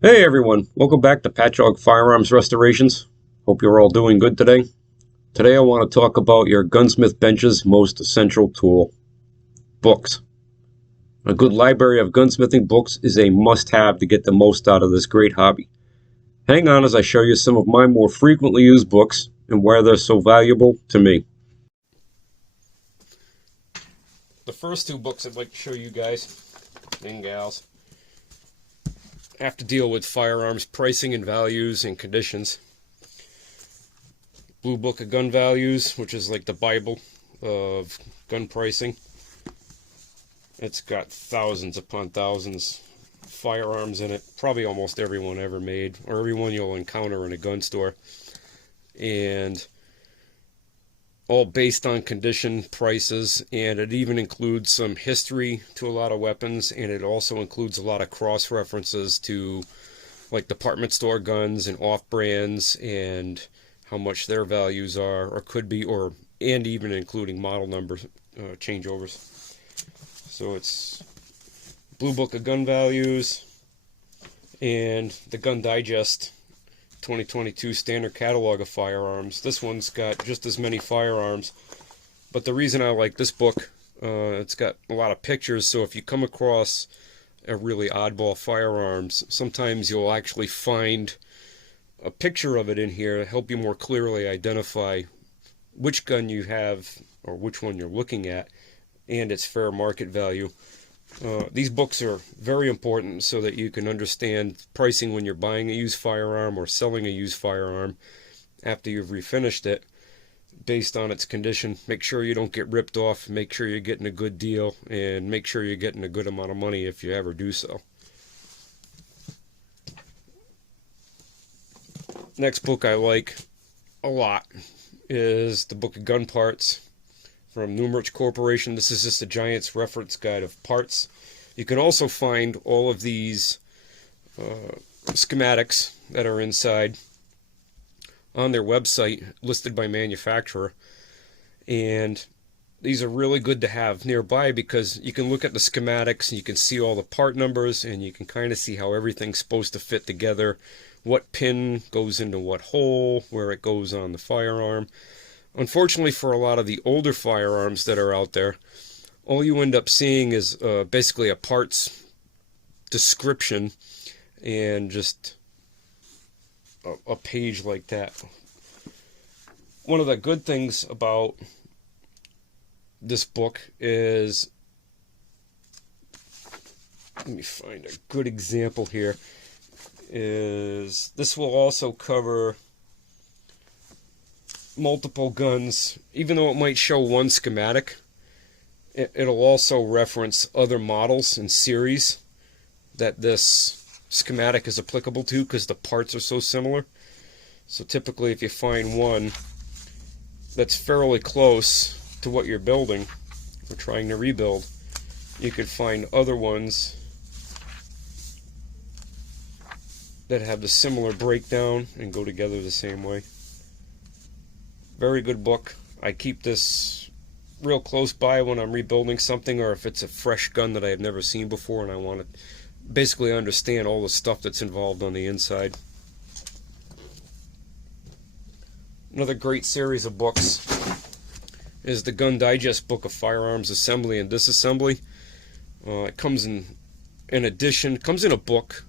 Hey everyone, welcome back to Patchogue Firearms Restorations. Hope you're all doing good today. Today I want to talk about your gunsmith bench's most essential tool, books. A good library of gunsmithing books is a must-have to get the most out of this great hobby. Hang on as I show you some of my more frequently used books and why they're so valuable to me. The first two books I'd like to show you guys and gals have to deal with firearms pricing and values and conditions. Blue Book of Gun Values, which is like the Bible of gun pricing. It's got thousands upon thousands of firearms in it, probably almost every one ever made, or every one you'll encounter in a gun store. And all based on condition, prices, and it even includes some history to a lot of weapons, and it also includes a lot of cross-references to like department store guns and off-brands and how much their values are or could be, and even including model number changeovers. So it's Blue Book of Gun Values and the Gun Digest 2022 Standard Catalog of Firearms. This one's got just as many firearms, but the reason I like this book, it's got a lot of pictures, so if you come across a really oddball firearms, sometimes you'll actually find a picture of it in here to help you more clearly identify which gun you have or which one you're looking at and its fair market value. These books are very important so that you can understand pricing when you're buying a used firearm or selling a used firearm after you've refinished it based on its condition. Make sure you don't get ripped off, make sure you're getting a good deal, and make sure you're getting a good amount of money if you ever do so. Next book I like a lot is the Book of Gun Parts from Numrich Corporation. This is just a Giant's reference guide of parts. You can also find all of these schematics that are inside on their website listed by manufacturer, and these are really good to have nearby because you can look at the schematics and you can see all the part numbers and you can kind of see how everything's supposed to fit together, what pin goes into what hole, where it goes on the firearm. Unfortunately, for a lot of the older firearms that are out there, all you end up seeing is basically a parts description and just a page like that. One of the good things about this book is, let me find a good example here, is this will also cover multiple guns. Even though it might show one schematic, it'll also reference other models and series that this schematic is applicable to because the parts are so similar. So typically if you find one that's fairly close to what you're building or trying to rebuild, you could find other ones that have the similar breakdown and go together the same way. Very good book. I keep this real close by when I'm rebuilding something, or if it's a fresh gun that I have never seen before and I want to basically understand all the stuff that's involved on the inside. Another great series of books is the Gun Digest book of Firearms Assembly and Disassembly. It comes in an edition, comes in a book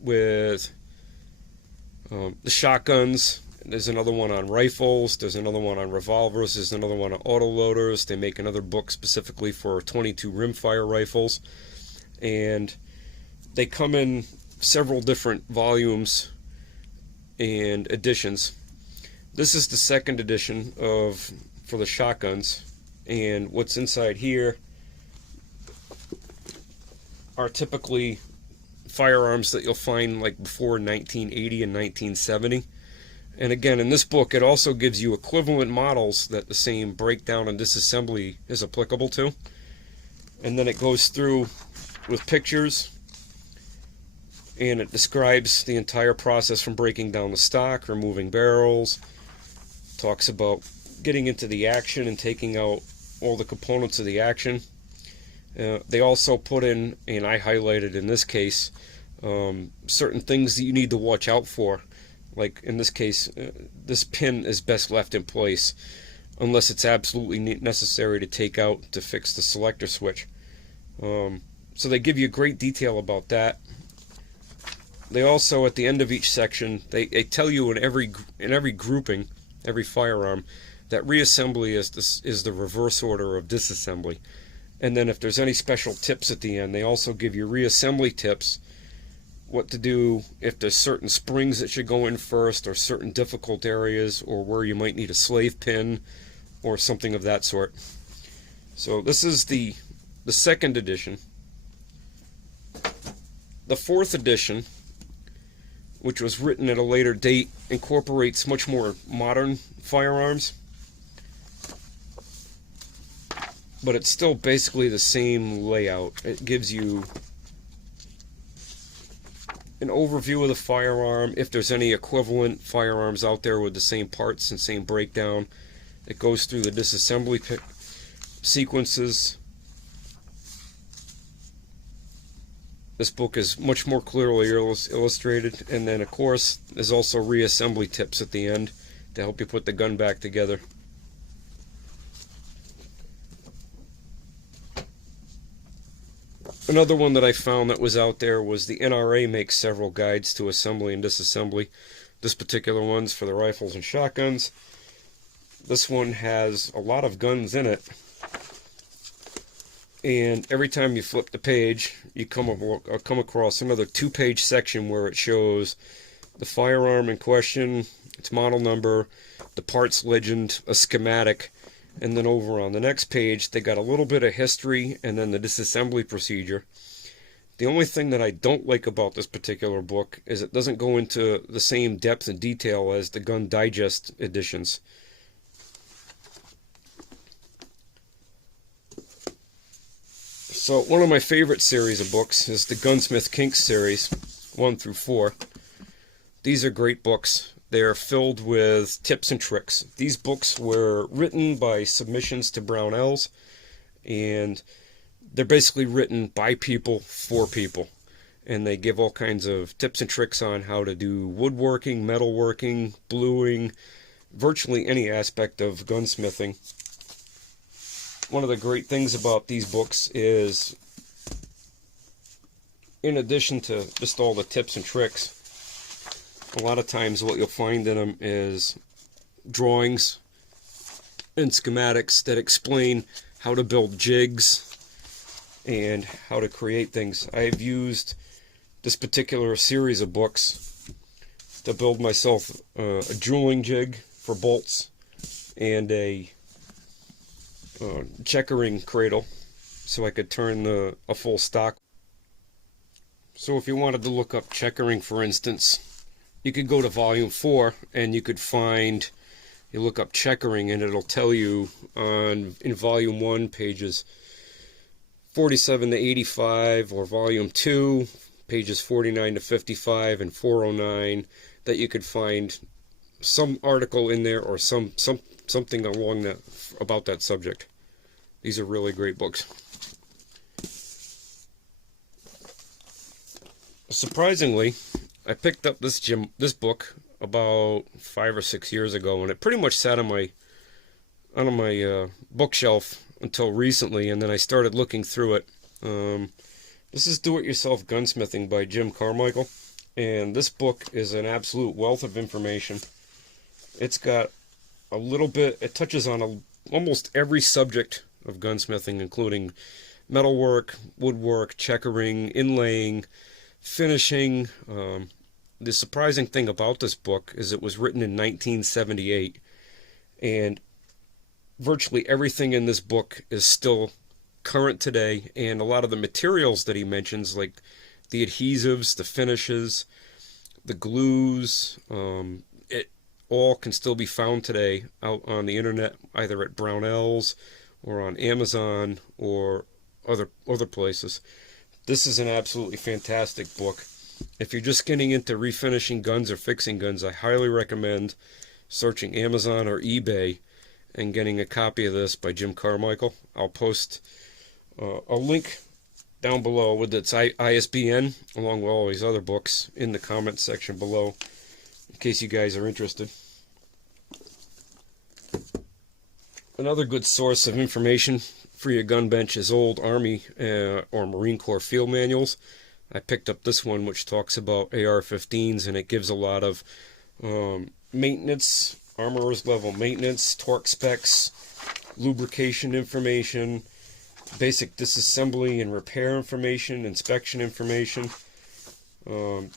with the shotguns. There's another one on rifles, there's another one on revolvers, there's another one on autoloaders. They make another book specifically for 22 rimfire rifles, and they come in several different volumes and editions. This is the second edition for the shotguns, and what's inside here are typically firearms that you'll find like before 1980 and 1970. And again, in this book, it also gives you equivalent models that the same breakdown and disassembly is applicable to. And then it goes through with pictures, and it describes the entire process from breaking down the stock, removing barrels, talks about getting into the action and taking out all the components of the action. They also put in, and I highlighted in this case, certain things that you need to watch out for. Like in this case, this pin is best left in place unless it's absolutely necessary to take out to fix the selector switch. So they give you great detail about that. They also, at the end of each section, they tell you in every grouping, every firearm, that reassembly is the reverse order of disassembly. And then if there's any special tips at the end, they also give you reassembly tips, what to do if there's certain springs that should go in first, or certain difficult areas, or where you might need a slave pin, or something of that sort. So this is the second edition. The fourth edition, which was written at a later date, incorporates much more modern firearms. But it's still basically the same layout. It gives you an overview of the firearm, if there's any equivalent firearms out there with the same parts and same breakdown. It goes through the disassembly sequences. This book is much more clearly illustrated, and then of course there's also reassembly tips at the end to help you put the gun back together. Another one that I found that was out there was the NRA makes several guides to assembly and disassembly. This particular one's for the rifles and shotguns. This one has a lot of guns in it, and every time you flip the page, you come across another 2-page section where it shows the firearm in question, its model number, the parts legend, a schematic, and then over on the next page they got a little bit of history and then the disassembly procedure. The only thing that I don't like about this particular book is it doesn't go into the same depth and detail as the Gun Digest editions. So one of my favorite series of books is the Gunsmith Kinks series, 1 through 4. These are great books. They're filled with tips and tricks. These books were written by submissions to Brownells, and they're basically written by people for people. And they give all kinds of tips and tricks on how to do woodworking, metalworking, bluing, virtually any aspect of gunsmithing. One of the great things about these books is, in addition to just all the tips and tricks, a lot of times what you'll find in them is drawings and schematics that explain how to build jigs and how to create things. I've used this particular series of books to build myself a jeweling jig for bolts and a checkering cradle so I could turn a full stock. So if you wanted to look up checkering, for instance, you could go to volume 4 and you could find, you look up checkering and it'll tell you in volume 1 pages 47 to 85, or volume 2 pages 49 to 55 and 409, that you could find some article in there or something along that about that subject. These are really great books. Surprisingly, I picked up this book about 5 or 6 years ago, and it pretty much sat on my bookshelf until recently, and then I started looking through it. This is Do-It-Yourself Gunsmithing by Jim Carmichel, and this book is an absolute wealth of information. It's got a little bit, it touches on almost every subject of gunsmithing, including metalwork, woodwork, checkering, inlaying, finishing. The surprising thing about this book is it was written in 1978, and virtually everything in this book is still current today, and a lot of the materials that he mentions, like the adhesives, the finishes, the glues, it all can still be found today out on the internet, either at Brownells or on Amazon or other places. This is an absolutely fantastic book. If you're just getting into refinishing guns or fixing guns, I highly recommend searching Amazon or eBay and getting a copy of this by Jim Carmichel. I'll post a link down below with its ISBN, along with all these other books, in the comments section below, in case you guys are interested. Another good source of information for your gun bench is old Army or Marine Corps field manuals. I picked up this one, which talks about AR-15s, and it gives a lot of maintenance, armorer's level maintenance, torque specs, lubrication information, basic disassembly and repair information, inspection information.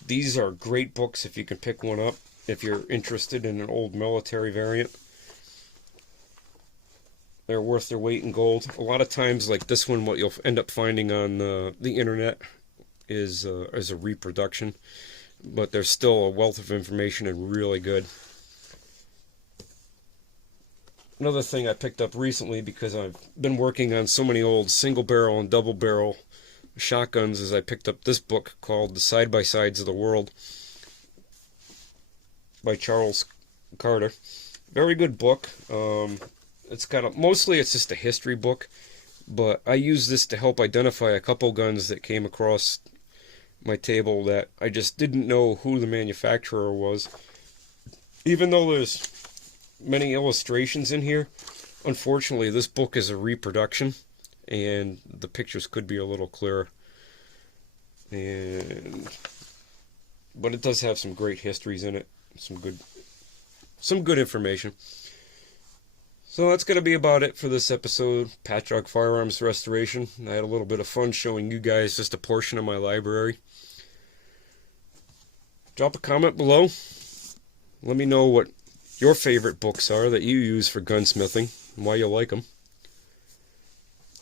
These are great books if you can pick one up, if you're interested in an old military variant. They're worth their weight in gold. A lot of times, like this one, what you'll end up finding on the internet is a reproduction, but there's still a wealth of information and really good. Another thing I picked up recently, because I've been working on so many old single barrel and double barrel shotguns, is I picked up this book called The Side-by-Sides of the World by Charles Carter. Very good book. It's mostly it's just a history book, but I use this to help identify a couple guns that came across my table that I just didn't know who the manufacturer was. Even though there's many illustrations in here, unfortunately this book is a reproduction and the pictures could be a little clearer. But it does have some great histories in it, some good information. So that's going to be about it for this episode, Patchogue Firearms Restoration. I had a little bit of fun showing you guys just a portion of my library. Drop a comment below. Let me know what your favorite books are that you use for gunsmithing and why you like them.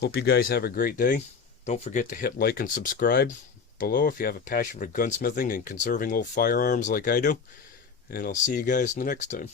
Hope you guys have a great day. Don't forget to hit like and subscribe below if you have a passion for gunsmithing and conserving old firearms like I do. And I'll see you guys the next time.